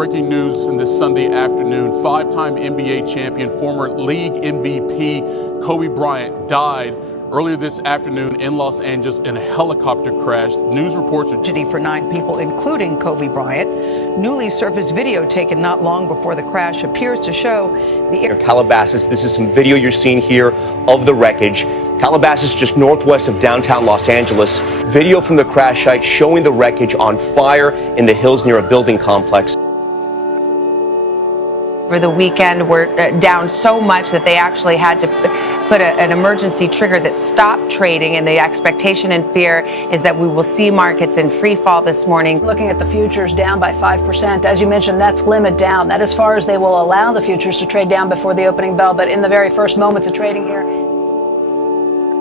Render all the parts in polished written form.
breaking news in this Sunday afternoon. Five-time NBA champion, former league MVP Kobe Bryant died earlier this afternoon in Los Angeles in a helicopter crash. News reports are for 9 people, including Kobe Bryant. Newly surfaced video taken not long before the crash appears to show the Calabasas. This is some video you're seeing here of the wreckage. Calabasas, just northwest of downtown Los Angeles. Video from the crash site showing the wreckage on fire in the hills near a building complex. Over the weekend, we're down so much that they actually had to put an emergency trigger that stopped trading, and the expectation and fear is that we will see markets in free fall this morning. Looking at the futures down by 5%. As you mentioned, that's limit down. That as far as they will allow the futures to trade down before the opening bell, but in the very first moments of trading here.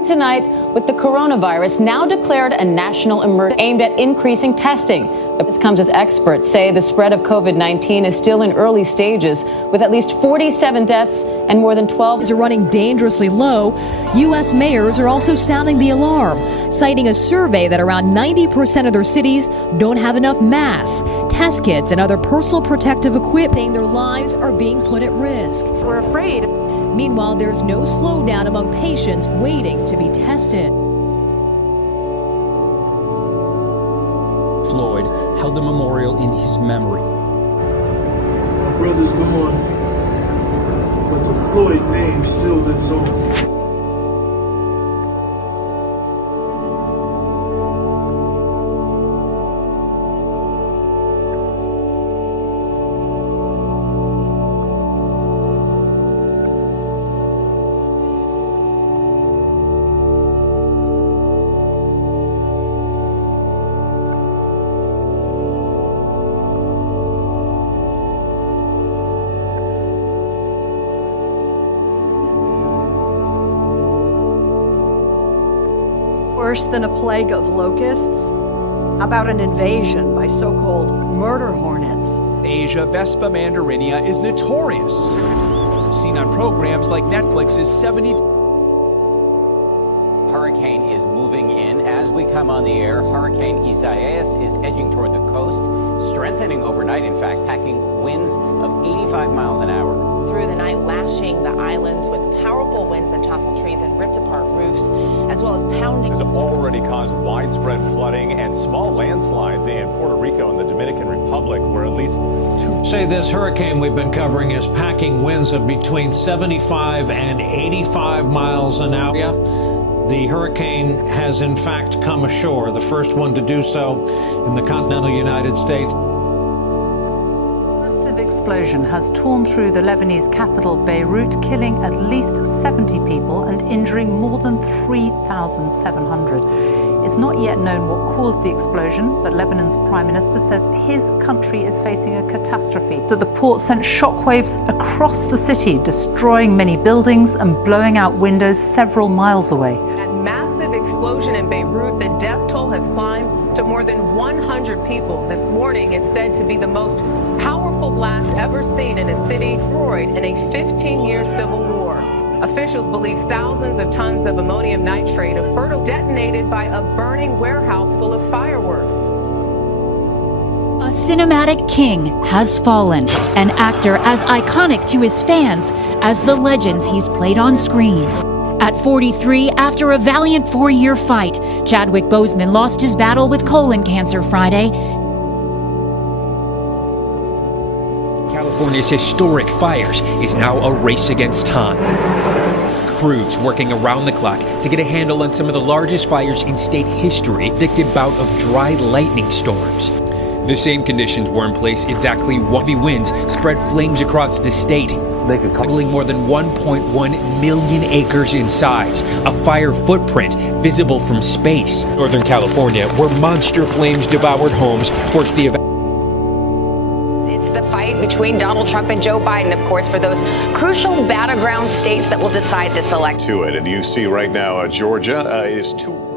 Tonight, with the coronavirus now declared a national emergency aimed at increasing testing. This comes as experts say the spread of COVID-19 is still in early stages, with at least 47 deaths and more than 12 are running dangerously low. U.S. mayors are also sounding the alarm, citing a survey that around 90% of their cities don't have enough masks, test kits, and other personal protective equipment, saying their lives are being put at risk. We're afraid. Meanwhile, there's no slowdown among patients waiting to be tested. Floyd held a memorial in his memory. My brother's gone, but the Floyd name still lives on. Worse than a plague of locusts? How about an invasion by so-called murder hornets? Asia Vespa mandarinia is notorious. Seen on programs like Netflix's 70. Hurricane is moving in as we come on the air. Hurricane Isaias is edging toward the coast, strengthening overnight, in fact, packing winds of 85 miles an hour. Through the night, lashing the islands with powerful winds that toppled trees and ripped apart roofs, as well as pounding. Has already caused widespread flooding and small landslides in Puerto Rico and the Dominican Republic, where at least two. Say this hurricane we've been covering is packing winds of between 75 and 85 miles an hour. The hurricane has in fact come ashore, the first one to do so in the continental United States. Explosion has torn through the Lebanese capital Beirut, killing at least 70 people and injuring more than 3,700. It's not yet known what caused the explosion, but Lebanon's prime minister says his country is facing a catastrophe. So the port sent shockwaves across the city, destroying many buildings and blowing out windows several miles away. That massive explosion in Beirut, the death toll has climbed to more than 100 people. This morning, it's said to be the most powerful blast ever seen in a city destroyed in a 15-year civil war. Officials believe thousands of tons of ammonium nitrate of fertilizer detonated by a burning warehouse full of fireworks. A cinematic king has fallen, an actor as iconic to his fans as the legends he's played on screen. At 43, after a valiant 4-year fight, Chadwick Boseman lost his battle with colon cancer Friday. California's historic fires is now a race against time. Crews working around the clock to get a handle on some of the largest fires in state history, predicted bout of dry lightning storms. The same conditions were in place exactly what heavy winds spread flames across the state, totaling more than 1.1 million acres in size, a fire footprint visible from space. Northern California, where monster flames devoured homes, forced the The fight between Donald Trump and Joe Biden, of course, for those crucial battleground states that will decide this election. To it, and you see right now, Georgia is 2.